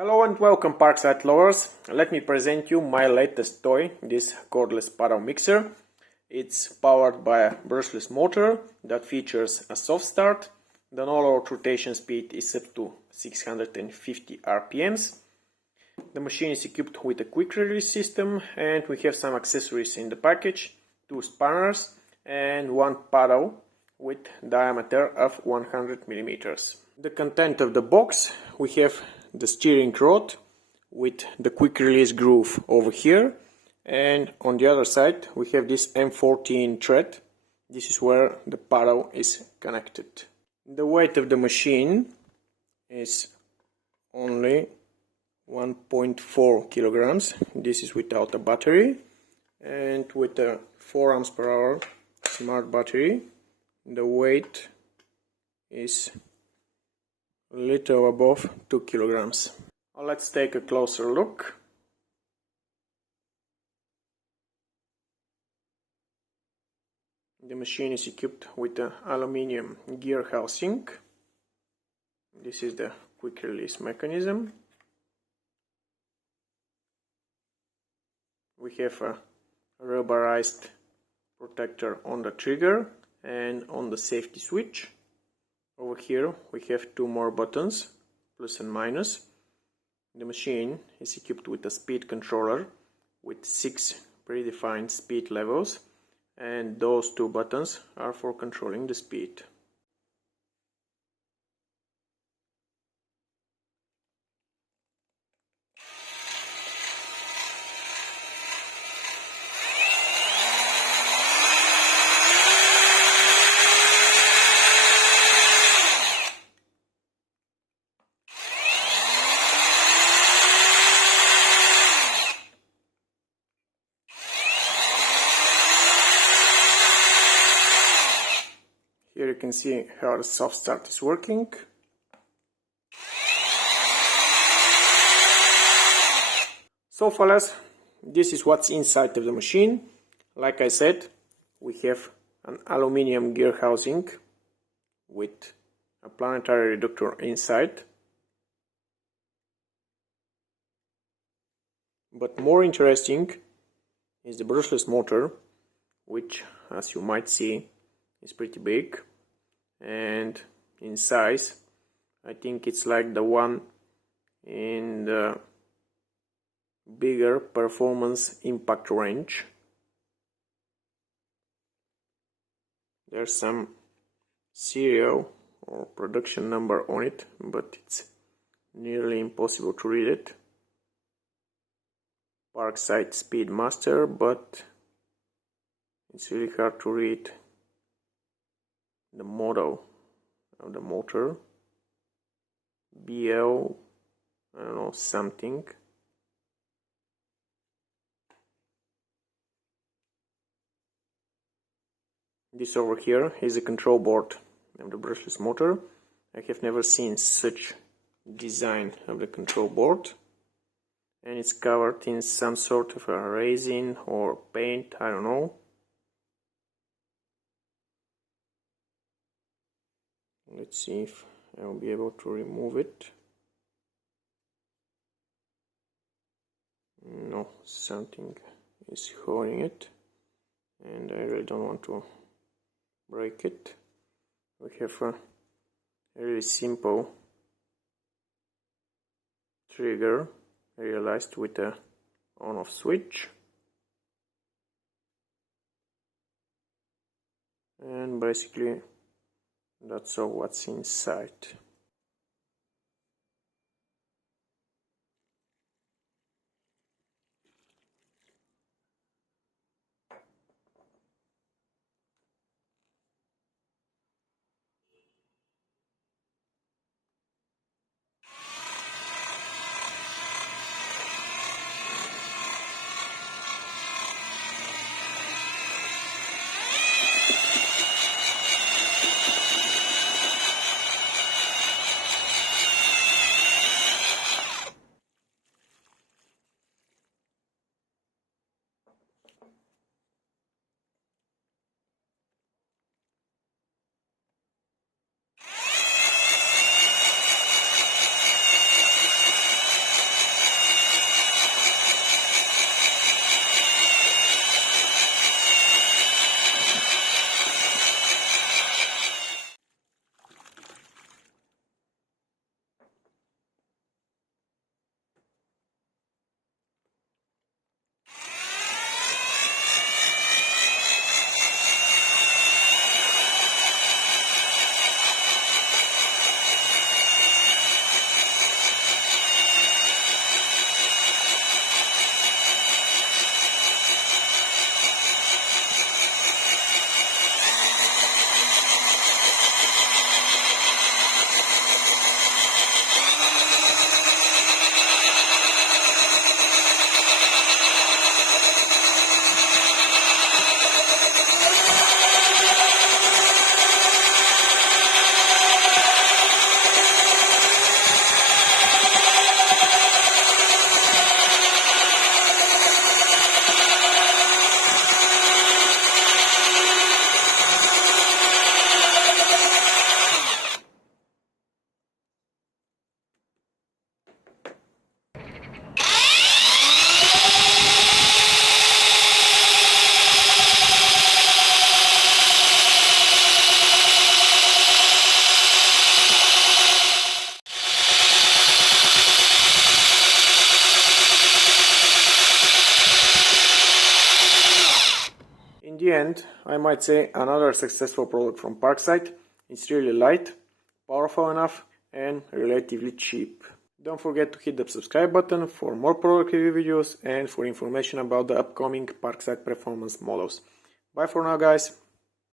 Hello and welcome Parkside lovers. Let me present you my latest toy, this cordless paddle mixer. It's powered by a brushless motor that features a soft start. The all-out rotation speed is up to 650 RPMs. The machine is equipped with a quick release system and we have some accessories in the package, 2 spanners and 1 paddle with diameter of 100 millimeters. The content of the box: we have the steering rod with the quick release groove over here, and on the other side we have this M14 thread. This is where the paddle is connected. The weight of the machine is only 1.4 kilograms. This is without a battery, and with a 4 amps per hour smart battery the weight is a little above 2 kilograms. Now let's take a closer look. The machine is equipped with an aluminium gear housing. This is the quick release mechanism. We have a rubberized protector on the trigger and on the safety switch. Over here we have 2 more buttons, plus and minus. The machine is equipped with a speed controller with 6 predefined speed levels, and those 2 buttons are for controlling the speed. Here you can see how the soft start is working. So fellas, this is what's inside of the machine. Like I said, we have an aluminium gear housing with a planetary reductor inside. But more interesting is the brushless motor, which, as you might see, is pretty big, and in size I think it's like the one in the bigger performance impact range. There's some serial or production number on it, but it's nearly impossible to read it. Parkside Speedmaster, but it's really hard to read the model of the motor. BL, I don't know, something. This over here is the control board of the brushless motor. I have never seen such design of the control board, and it's covered in some sort of a resin or paint, I don't know. Let's see if I will be able to remove it. No, something is holding it, and I really don't want to break it. We have a really simple trigger realized with a on-off switch, and basically that's all what's inside. And I might say another successful product from Parkside. It's really light, powerful enough, and relatively cheap. Don't forget to hit the subscribe button for more product review videos and for information about the upcoming Parkside performance models. Bye for now, guys.